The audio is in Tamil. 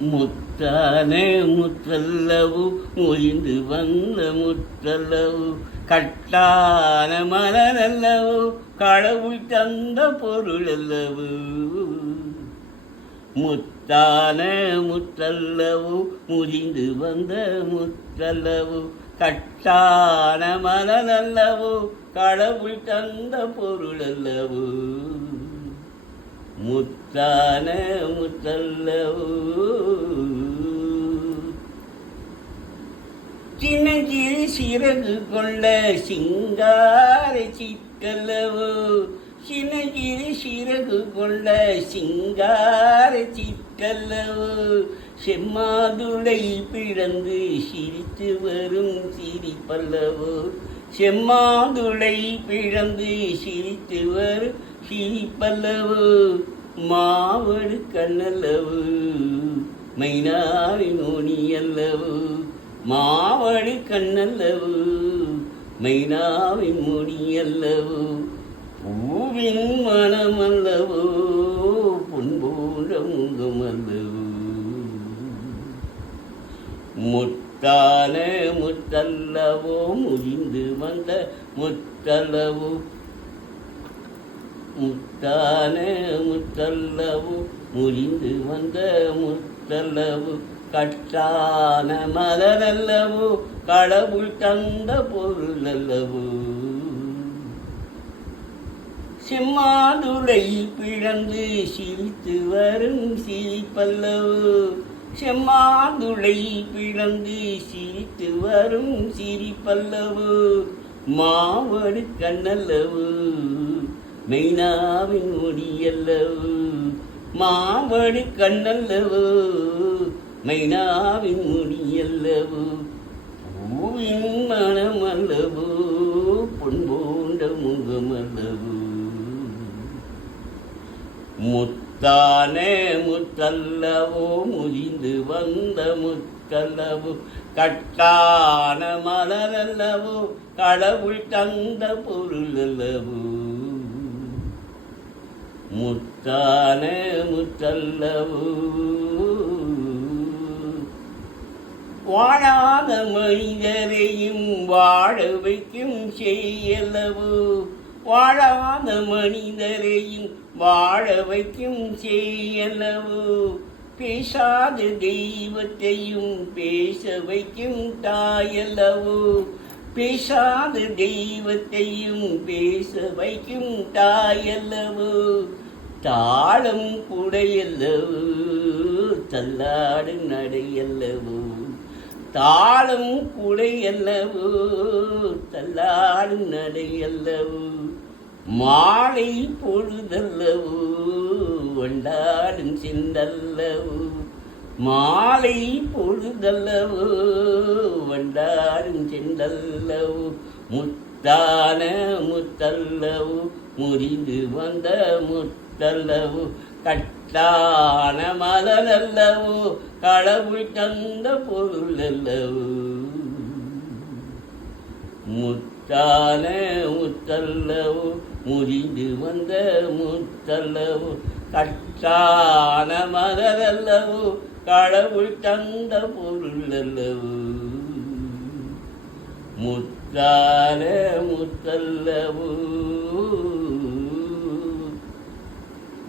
முத்தானே முத்தல்லவு முயந்து வந்த முத்தல்லவு கட்டான மலரல்லவு கடவுள் தந்த பொருள் அல்லவு. முத்தான முத்தல்லவு முறிந்து வந்த முத்தல்லவு கட்டான மலரல்லவு கடவுள் தந்த பொருள் அல்லவு. முத்தான முத்தல்லவு சின்னஞ்சிறு சிறகு கொண்ட சிங்கார சித்தல்லவு. சின்னஞ்சிறு சிறகு கொண்ட சிங்கார சித்தல்லவு செம்மாதுளை பிளந்து சிரித்து வரும் சிரிப்பல்லவு. செம்மாதுளை பிளந்து சிரித்து வரும் சிரிப்பல்லவு. மாவடு கண்ணல்லவு மைனாவின் மொழி அல்லவு. மாவடு கண்ணல்லவு மைனாவின் மொழி அல்லவு. பூவின் மனமல்லவு பொன்போன்ற முகம் அல்லவு. முத்தான முத்தல்லவோ முறிந்து வந்த முத்தல்லவு. முத்தான முத்தல்லவு முறிந்து வந்த முத்தல்லவு கட்டான மலரல்லவு கடவுள் தந்த பொருள் அல்லவு. செம்மாதுளை பிளந்து சிரித்து வரும் சிரிப்பல்லவு. செம்மாதுளை பிளந்து சிரித்து வரும் சிரிப்பல்லவு. மாவடு கண்ணல்லவு மெய்னாவின் மொழியல்லவு. மாவடு கண்ணல்லவு மைனாவின் மொழியல்லவு. பூவின் மனமல்லவு பொன்போன்ற முகமல்லவு. முத்தான முத்தல்லவோ முறிந்து வந்த முத்தல்லவு கட்டான மலரல்லவு கடவுள் தந்த பொருள் அல்லவு. முத்தான முத்தல்லவு வாழாத மனிதரையும் வாழ வைக்கும் செய்யல்லவு. வாழாத மனிதரையும் வாழ வைக்கும் செய்யல்லவு. பேசாத தெய்வத்தையும் பேச வைக்கும் தாயல்லவு. பேசாத தெய்வத்தையும் பேச வைக்கும் தாயல்லவு. தாளம் குடையல்லவு தள்ளாடும் நடையல்லவு. தாளம் குடையல்லவு தள்ளாடும் நடையல்லவு. மாலை பொழுதல்லவு வண்டாடும் செந்தல்லவு. மாலை பொழுதல்லவு வண்டாடும் செந்தல்லவு. முத்தான முத்தல்லவு முறிந்து வந்த முத்தல்லவு கட்டான மலரல்லவு கடவுள் தந்த பொருள் அல்லவு. முத்தான முத்தல்லவு முறிந்து வந்த முத்தல்லவு கட்டான மலரல்லவு கடவுள் தந்த பொருள் அல்லவு. முத்தான முத்தல்லவு.